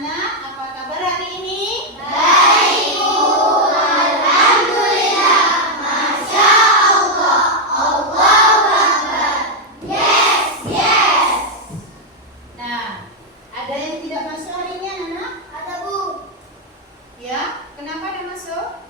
anak-anak, apa kabar hari ini? Baik, Bu. Alhamdulillah. Masya Allah. Allahu Akbar. Yes, yes. Nah, ada yang tidak masuk hari ini anak-anak? Ada, Bu. Ya, kenapa tidak masuk?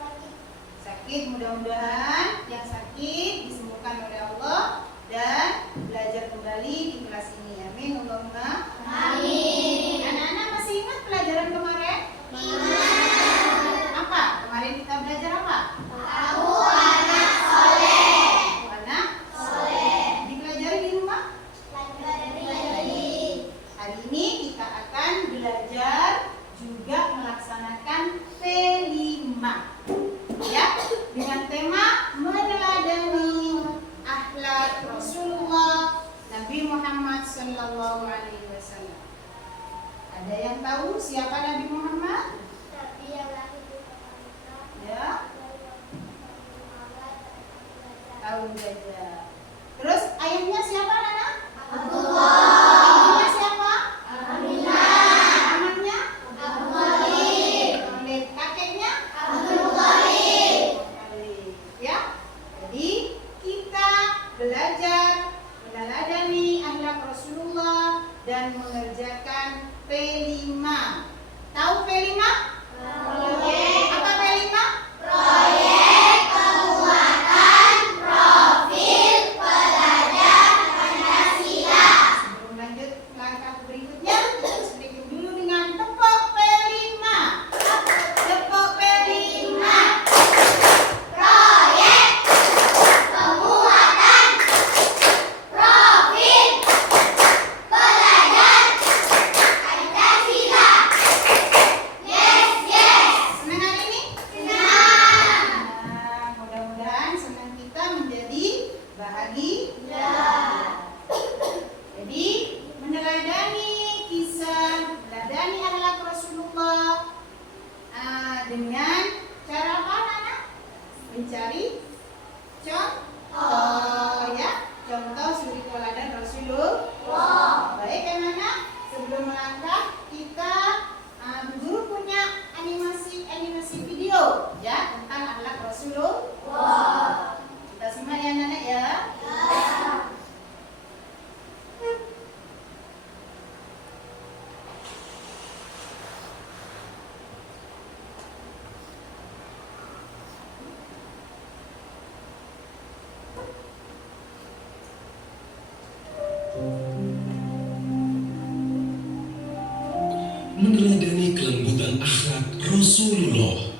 Sakit. Sakit, mudah-mudahan yang sakit disembuhkan oleh Allah dan belajar kembali di kelas ini. Amin, Allahumma. Amin. Anak-anak masih ingat pelajaran kemarin? Ingat. Apa? Kemarin kita belajar apa? Aku anak soleh. Aku anak Soleh. dipelajari di rumah. Pelajari. Hari ini kita akan belajar juga melaksanakan P5. Ya, dengan tema meneladani akhlak Rasulullah Nabi Muhammad sallallahu alaihi wasallam. Ada yang tahu siapa Nabi Muhammad? Tapi yang lahir di Mekah. Ya, tahu belajar. Terus ayahnya siapa, Nana? Abdullah. Ibunya siapa? Aminah. Pamannya? Abdul Muthalib. Muthalib. Kakeknya? Abdul Muthalib. Muthalib. Ya. Jadi kita belajar meneladani akhlak Rasulullah dan mengerjakan P5. Tahu P5? Apa P5? Proyek penguatan profil pelajar Pancasila. Sebelum lanjut langkah berikutnya, kita sedikit dulu dengan tepuk P5. Tepuk P5. Proyek penguatan profil pelajar Pancasila. Yes, yes. Senang hari ini? Senang. Nah, mudah-mudahan senang kita menjadi bahagia. Jadi, meneladani kisah, meneladani akhlak Rasulullah dengan cara apa, anak? Mencari contoh, ya. Contoh suri teladan Rasulullah. Baik, anak-anak. Sebelum melangkah, kita guru punya animasi video, ya, tentang akhlak Rasulullah. Kita simak ya, anak-anak ya. Meneladani kelembutan akhlak Rasulullah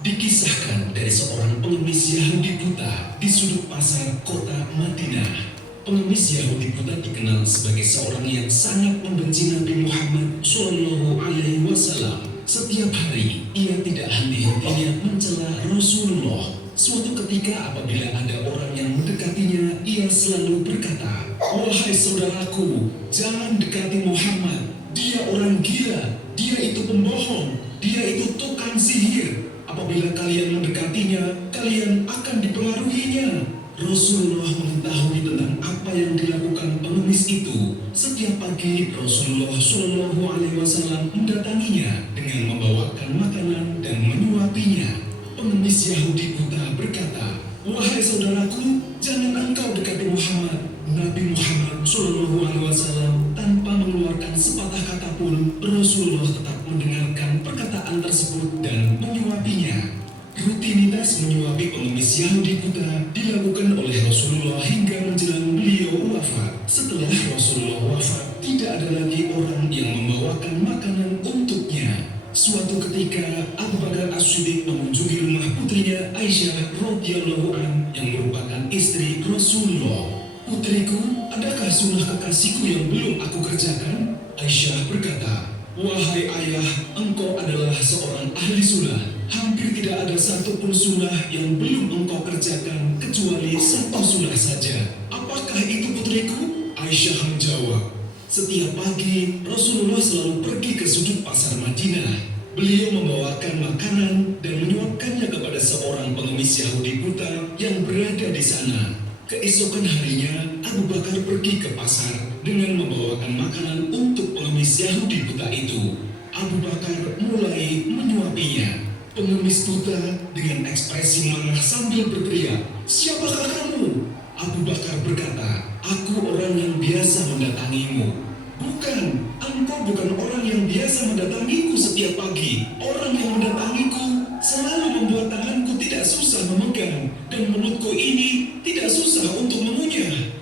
dikisahkan dari seorang pengemis Yahudi buta di sudut pasar kota Madinah. Pengemis Yahudi buta dikenal sebagai seorang yang sangat membenci Nabi Muhammad Shallallahu Alaihi Wasallam. Setiap hari ia tidak henti-hentinya mencela Rasulullah. Suatu ketika apabila ada orang yang mendekatinya, ia selalu berkata, "Wahai saudaraku, jangan dekati Muhammad. Dia orang gila, dia itu pembohong, dia itu tukang sihir. Apabila kalian mendekatinya, kalian akan dipengaruhinya." Rasulullah mengetahui tentang apa yang dilakukan pengemis itu. Setiap pagi Rasulullah Shallallahu Alaihi Wasallam mendatanginya dengan membawakan makanan dan menyuapinya. Pengemis Yahudi buta berkata, "Wahai saudaraku, jangan engkau dekati Muhammad." Nabi Muhammad Shallallahu Alaihi Wasallam tanpa mengeluarkan sepatah kata pun, Rasulullah tetap mendengarkan perkataan tersebut dan menyuapinya. Rutinitas menyuapi pengemis Yahudi buta dilakukan oleh Rasulullah hingga menjelang beliau wafat. Setelah Rasulullah wafat, tidak ada lagi orang yang membawakan makanan untuknya. Suatu ketika Abu Bakar As-Siddiq mengunjungi rumah putrinya Aisyah radhiyallahu an yang merupakan istri Rasulullah. "Putriku, adakah sunnah kekasihku yang belum aku kerjakan?" Aisyah berkata, "Wahai ayah, engkau adalah seorang ahli sunnah. Hampir tidak ada satupun sunnah yang belum engkau kerjakan kecuali satu sunnah saja. Apakah itu, putriku?" Aisyah menjawab, "Setiap pagi Rasulullah selalu pergi ke sudut pasar Madinah. Beliau membawakan makanan dan menyuapkannya kepada seorang pengemis Yahudi buta yang berada di sana. Keesokan harinya, Abu Bakar pergi ke pasar dengan membawakan makanan untuk pengemis Yahudi buta itu. Abu Bakar mulai menyuapinya. Pengemis buta dengan ekspresi marah sambil berteriak, "Siapakah kamu?" Abu Bakar berkata, "Aku orang yang biasa mendatangimu." "Bukan, engkau bukan orang yang biasa mendatangiku setiap pagi. Orang yang mendatangiku selalu membuat tanganku tidak susah memegang, dan mulutku ini tidak susah untuk mengunyah."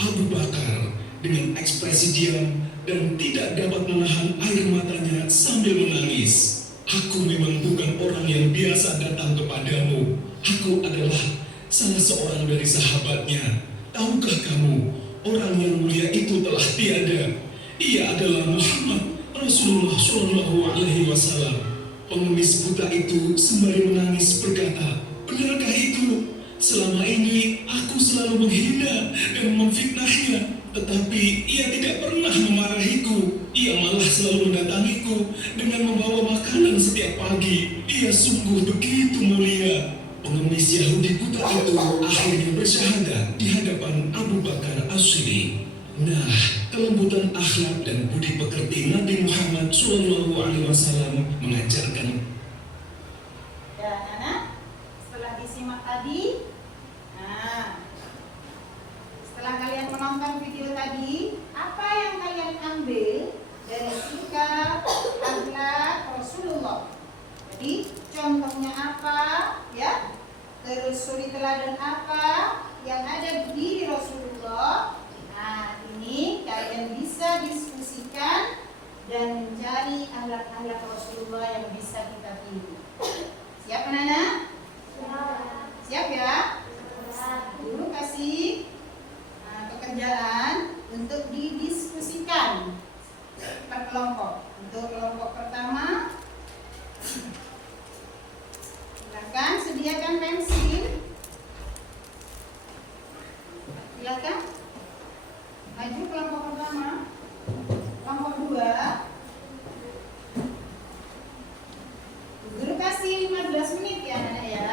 Abu Bakar dengan ekspresi diam dan tidak dapat menahan air matanya sambil menangis. "Aku memang bukan orang yang biasa datang kepadamu. Aku adalah salah seorang dari sahabatnya. Tahukah kamu, orang yang mulia itu telah tiada. Ia adalah Muhammad Rasulullah Shallallahu Alaihi Wasallam." Pengemis buta itu sembari menangis berkata, "Benarkah itu? Selama ini aku selalu menghina dan memfitnahnya, tetapi ia tidak pernah memarahiku. Ia malah selalu mendatangiku dengan membawa makanan setiap pagi. Ia sungguh begitu mulia." Pengemis Yahudi buta itu akhirnya bersyahadat di hadapan Abu Bakar As-Siddiq. Nah, kelembutan akhlak dan budi pekerti Nabi Muhammad SAW mengajarkan. Dan anak, setelah disimak tadi, setelah kalian menonton video tadi, apa yang kalian ambil dari sikap akhlak Rasulullah? Jadi contohnya apa, ya? Terus suri teladan apa yang ada di diri Rasulullah? Nah, ini kalian bisa diskusikan dan mencari akhlak-akhlak Rasulullah yang bisa kita tiru. Siap anak-anak? Siap ya? Guru kasih pekerjaan untuk didiskusikan per kelompok. Untuk kelompok pertama, silakan sediakan pensil. Silakan maju kelompok pertama. Kelompok dua, guru kasih 15 menit ya anak ya.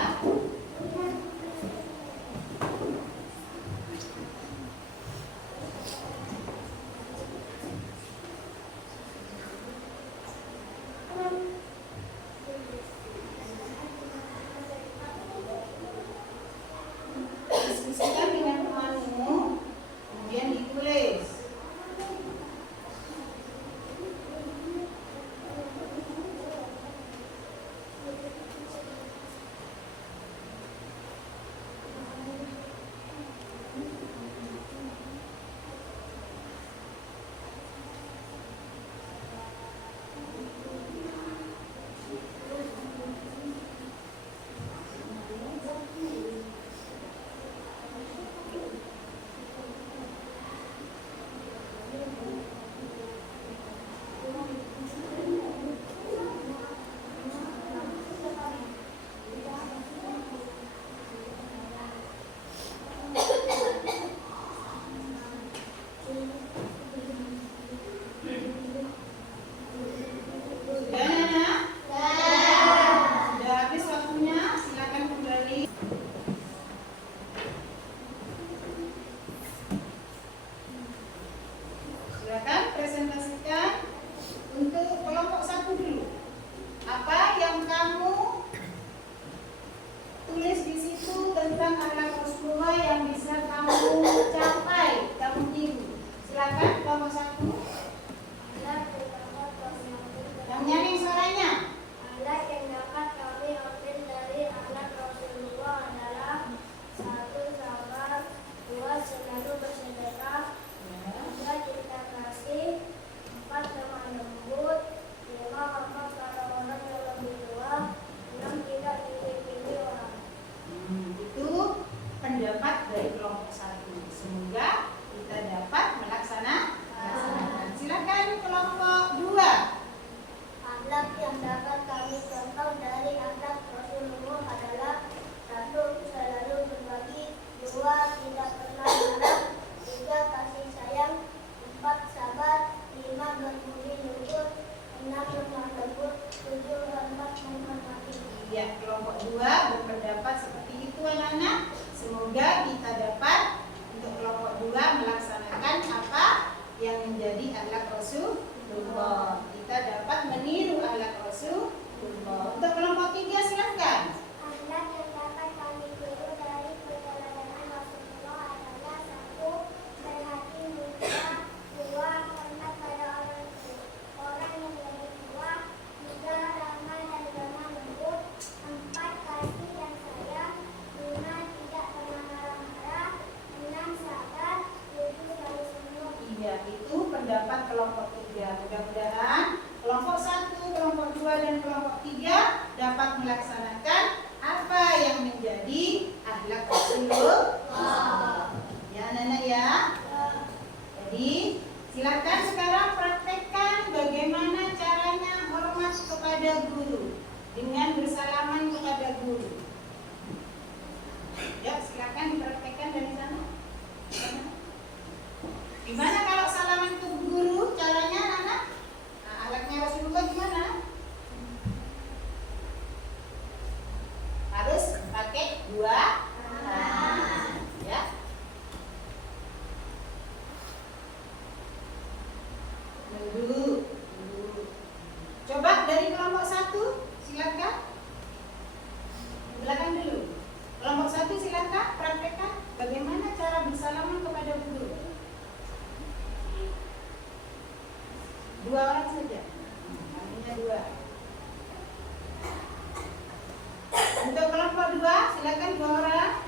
dapat melaksanakan apa yang menjadi akhlak Rasulullah. Ya anak-anak ya. Jadi silakan sekarang praktekkan bagaimana caranya hormat kepada guru dengan bersalaman kepada guru. Ya, silakan dipraktekkan dari sana. Gimana kalau salaman ke guru caranya anak? Nah, akhlaknya Rasulullah gimana? Harus pakai dua tangan, ya. Dulu. Coba dari kelompok 1, silakan. Belakang dulu. Kelompok 1 silakan praktekkan bagaimana cara bersalaman kepada guru. 2 orang saja. Hanya 2. Untuk kelompok 2 silakan 2 orang.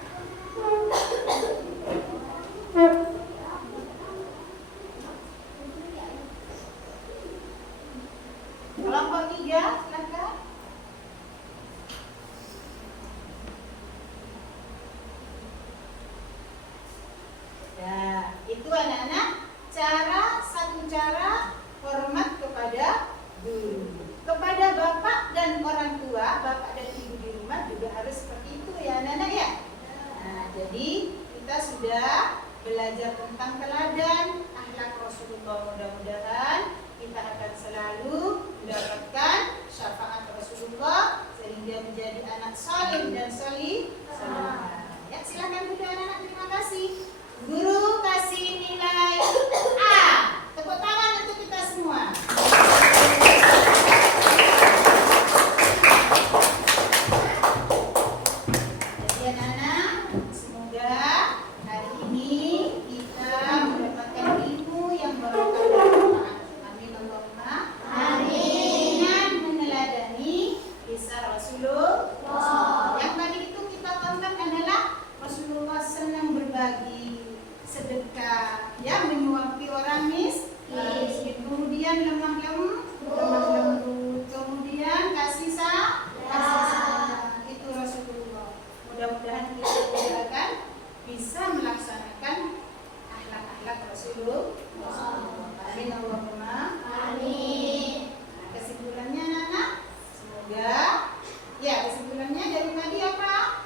Kelompok 3 silakan. Ya, itu anak-anak satu cara hormat kepada guru. Kepada bapak dan orang tua, bapak dan ibu di rumah juga harus seperti itu ya anak-anak ya. Nah, jadi kita sudah belajar tentang teladan akhlak Rasulullah. Mudah-mudahan kita akan selalu mendapatkan syafaat Rasulullah sehingga menjadi anak saleh dan salih. Ya, silakan duduk anak-anak. Terima kasih. Guru kasih nilai A. Tepuk tangan untuk kita semua. Jadi anak-anak, semoga hari ini kita mendapatkan ilmu yang barokah dan bermanfaat. Amin Allahumma. Amin. Dengan meneladani kisah Rasulullah. Yang tadi itu kita tonton adalah Rasulullah senang berbagi, sedekah, ya, menyuapi orang miskin, kemudian lemah lembut, kemudian kasih sayang. Itu Rasulullah. Mudah-mudahan kita juga akan bisa melaksanakan akhlak-akhlak Rasulullah. Amin Allahumma. Amin. Nah, kesimpulannya anak-anak, semoga ya kesimpulannya dari tadi apa?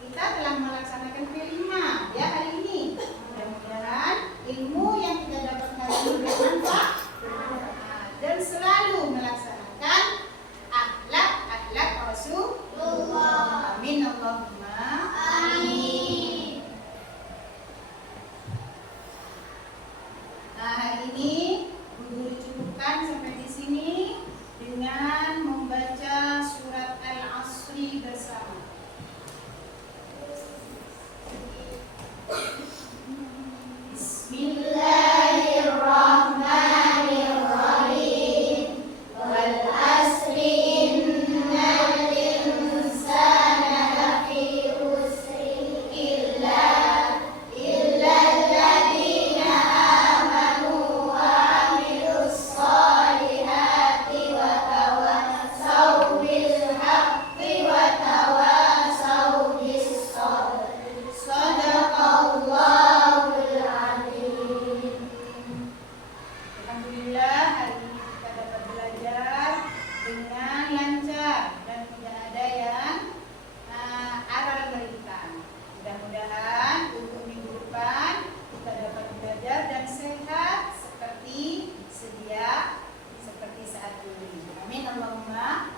Kita telah melaksanakan P5 ya hari ini. Mudah-mudahan ilmu yang kita dapat hari ini bermanfaat dan selalu melaksanakan akhlak Rasulullah. Amin Allahumma. Amin. Nah, hari ini guru cukupkan sampai di sini dengan membaca surat Al-Asri bersama. Bismillahirrahmanirrahim. Wal asri innal insana lafi khusr illa alladziina aamanu wa 'amilus shalihati wa tawassaw bil haqqi wa tawassaw bis sabr. Shadaqallahul adzim. Alhamdulillah hari ini kita dapat belajar dengan lancar dan tidak ada yang aral melintang. Mudah-mudahan untuk minggu depan kita dapat belajar dan sehat seperti sedia seperti saat ini. Amin Allahumma.